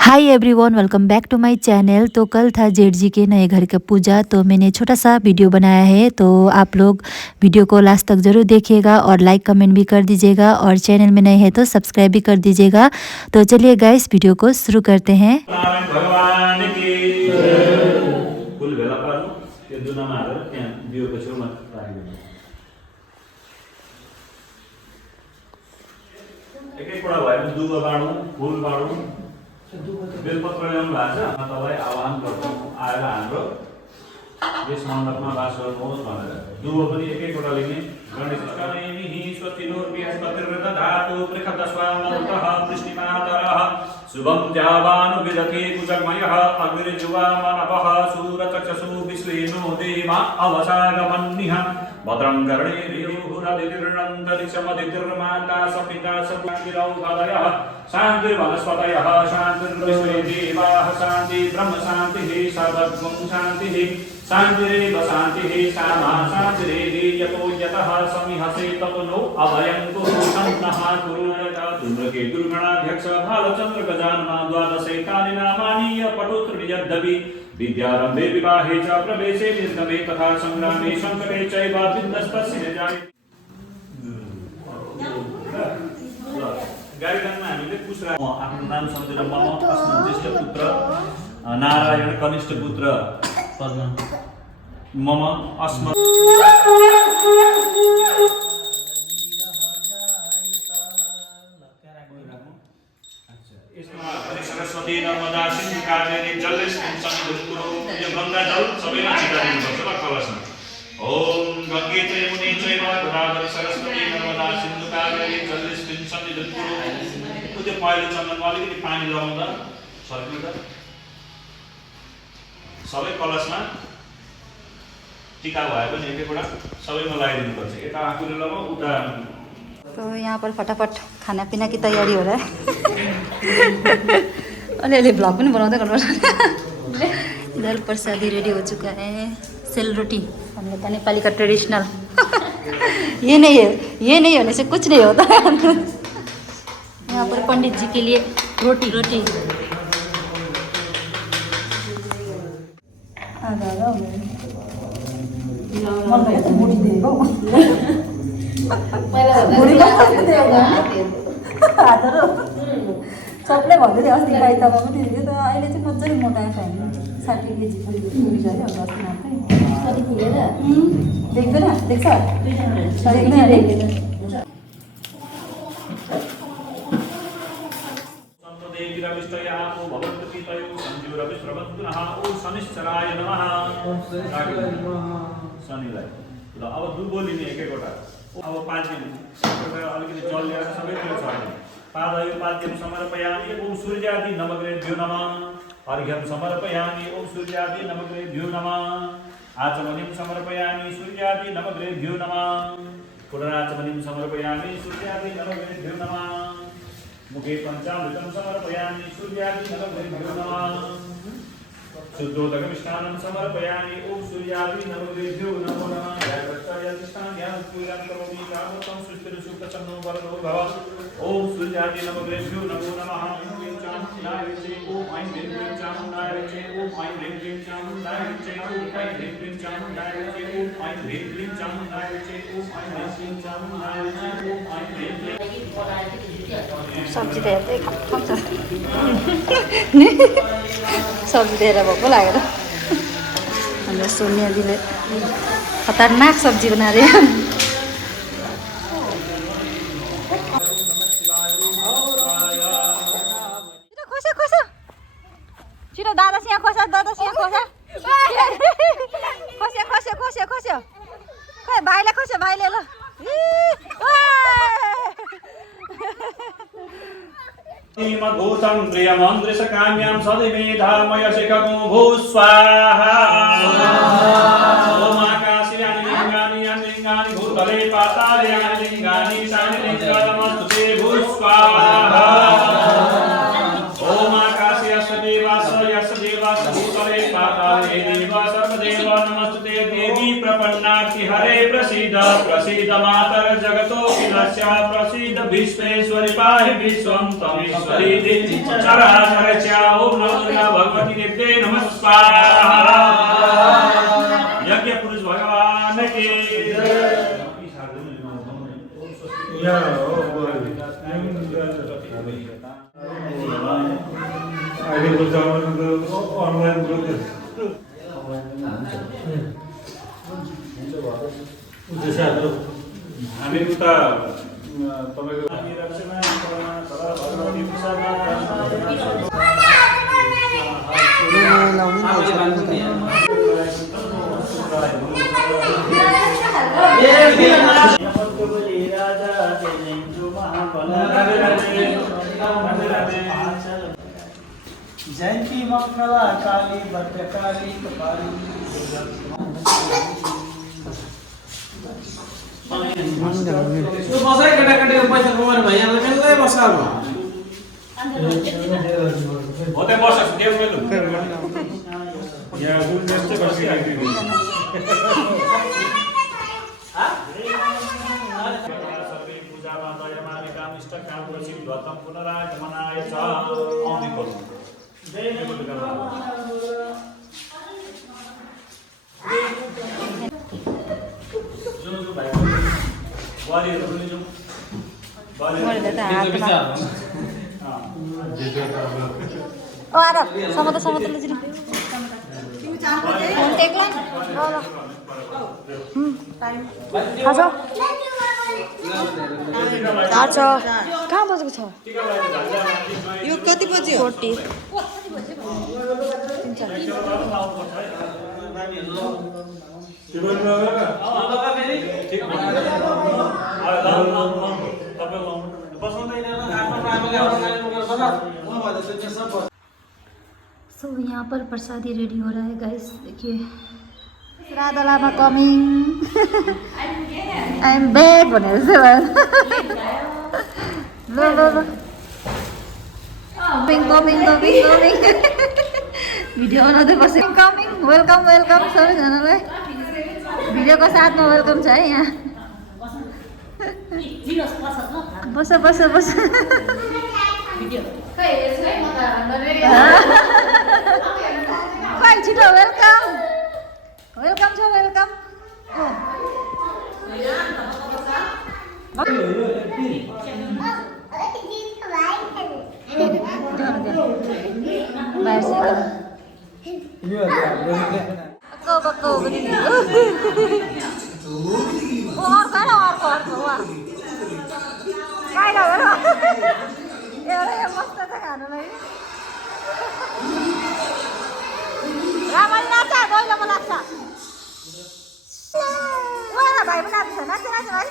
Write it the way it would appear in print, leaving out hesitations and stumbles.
Hi everyone, welcome back to my channel. तो कल था जेठ जी के नए घर का पूजा, तो मैंने छोटा सा वीडियो बनाया है। तो आप लोग वीडियो को लास्ट तक ज़रूर देखिएगा और लाइक कमेंट भी कर दीजिएगा, और चैनल में नए हैं तो सब्सक्राइब भी कर दीजिएगा। तो चलिए गाइस, वीडियो को शुरू करते हैं। भगवान की फुल भेला पार्नु त्यो दुनामा हालेर त्यहाँ दियोको छेउमा राखिदिनु। एक-एकवटा भयो भने दुबो बाँडौँ, फुल बाँडौँ, बेलपत्र ल्याउनु भएको छ। म तपाईँ आह्वान गर्छौँ आएर हाम्रो यस मण्डपमा बास गर्नुहोस् भनेर। दुबो पनि एक-एकवटा लिने। गणेशकर्णेमिः स्वस्तिनोर्विहस्पतिर्वृद्धधातु पृखदस्वामन्तः वृष्टिमातरः शुभं जावानुविदधे कुजगमयः अग्निर्जुवामनवः सूरचक्षुषु विश्लेनो देवा अवसागमन्निः भद्रं कर्णेभिर्हुरदितिर्नन्तरिक्षमदितिर्माता सपिता सपुष्टिरौघदयः शान्तिर्वनस्पतयः शान्तिर्विश्वे देवाः शान्ति ब्रह्म शान्तिः सर्वद्वं शान्तिः शान्तिरेव शान्तिः सामा शान्तिरेधि यतो यतः समिहसे ततो नो अभयं कुरु सन्नः कुरु धूम्रकेतुर्गणाध्यक्ष भालचन्द्र गजानना द्वादशैतानि नामानि पठोत्तरि यद्यपि विद्यारम्भे विवाहे च प्रवेशे निर्गमे तथा संग्रामे संकटे चैव विघ्नस्तस्य न जायते। गाडीमा हामीले पुष्रा आफ्नो नाम सम्झेर मम अस्मत् ज्येष्ठ पुत्र नारायण कनिष्ठ पुत्र पद्म मम अस्मत् सरस्वती नर्मदा सिन्धु कावेरी जलेस्मिन् सन्निधिं यो गंगा जल सबैमा छिटाइदिनुपर्छ ल कलशमा। ओम गंगे च यमुने चैव गोदावरी सरस्वती नर्मदा सिन्धु कावेरी जलेस्मिन् सन्निधिं कुरु। त्यो पहिलो चन्दनमा अलिकति पानी लगाउँदा सर्किँदा सबै कलशमा टीका भए पनि एक-एकवटा सबैमा लगाइदिनुपर्छ। यता आफूले लगाऊ उता। तो यहाँ पर फटाफट खाना पीना की तैयारी हो रहा है। अलिअलि ब्लॉग पनि बनाउँदै गर्नुपर्छ। इधर प्रसादी रेडी हो चुका है, सेल रोटी हम लोग का नेपाली का ट्रेडिशनल। ये नहीं होने से कुछ नहीं होता। यहाँ पर पंडित जी के लिए रोटी सबले भन्दै थियो अस्ति बाइतामा पनि थियो त अहिले चाहिँ मजाले मोटाएको छ हामी 60 केजी पुगेको छ अरे अस्ति मात्रै देख्दैन देख्छ देख्दैन अरे देवीरविष्टयापो भवन्तु पितयो सञ्जुरविश्रवन्तु नः। ओ शनिश्चराय नमः। शनिलाई ल अब दुबो लिने एक-एकवटा। अब पाद्यम अलिकति जल ल्याएर सबैतिर छर्ने। पादयो पाद्यम समर्पयामि ओम सूर्यादि नमग्रेभ्यो नमः। अर्घ्यं समर्पयामि ओम सूर्यादि नमग्रेभ्यो नमः। आचमनीं समर्पयामि सूर्यादि नमग्रेभ्यो नमः। पुनराचमनीं समर्पयामि सूर्यादि नमग्रेभ्यो नमः। मुखे पंचामृतं समर्पयामि सूर्यादि नमग्रेभ्यो नमः। शुद्धोदकमिष्ठानं समर्पयामि ओम सूर्यादि नमग्रेभ्यो नमो नमः। ध्यान पूजां करोमि कामतं सुस्थिर सुखसन्नो वरदो भव। ओम सूर्यादि नमग्रेभ्यो नमो नमः। ऐं चामुण्डाय विचे ओम ऐं ह्रीं क्लीं चामुण्डाय विचे ओम ऐं ह्रीं क्लीं चामुण्डाय विचे ओम ऐं ह्रीं क्लीं चामुण्डाय विचे ओम ऐं ह्रीं क्लीं चामुण्डाय विचे ओम ऐं ह्रीं क्लीं चामुण्डाय विचे ओम ऐं ह्रीं क्लीं। सब्जी त हेर्दै खान्छ। सब्जी दिएर भोको लागेर हाम्रो सोनिया दिले खतरनाक सब्जी बना रहे हैं। छिटो दादा यहाँ खोस्यो खोस्यो खै भाइले खोस्यो भाइले ल भूतं प्रियमन्द्रिशकाम्यां सदिमेधामय शिखगो भूस्वाहा। ओम आकाशयानि लिङ्गानि भूतले पाताले यानि लिङ्गानि तानि लिङ्गानमस्तुते भूस्वाहा। ओम आकाशयस्य देवास भूतले पाताले देव सर्वदेव नमस्तुते देवी प्रपन्नार्ति हरे प्रसीद मातर जगतो किलस्य प्रसीद विश्वेश्वरि पाहि विश्वं तमेश्वरी चराचर च अहिलेको जमाना त अनलाइन हामी उता जयंती मंगला काली भद्रकाली कपाली बसाइ केटाकेटीको पैसा कमाएर भइहाल्छ बेलै बसाल्नु होतै वर्ष देव मैले यहाँ गुल देव चाहिँ बसिरहेको सर्वे पूजामा दयमाने काम इष्ट काम पछि व्रतम पुनरागमनाय च आउने करू कहाँ बजेको छ यो कति बज्यो 40 सो यहाँ पर प्रसादी रेडी हो रहा है गाइस देखिए राधा लामा कमिङ आई एम बैक भनेर चाहिँ ल ल ल कमिङ भिडियो बनाउँदै बसेँ कमिङ वेलकम वेलकम सबैजनालाई भिडियोको साथमा वेलकम छ है यहाँ बस बस बस खै छिटो वेलकम वेलकम छ वेलकम बक्को मस्त छ खानुलाई रामले नाच्छ दैलोमा लाग्छ भाइ पनि नाच्छ नाच्छ नाच्छ भाइ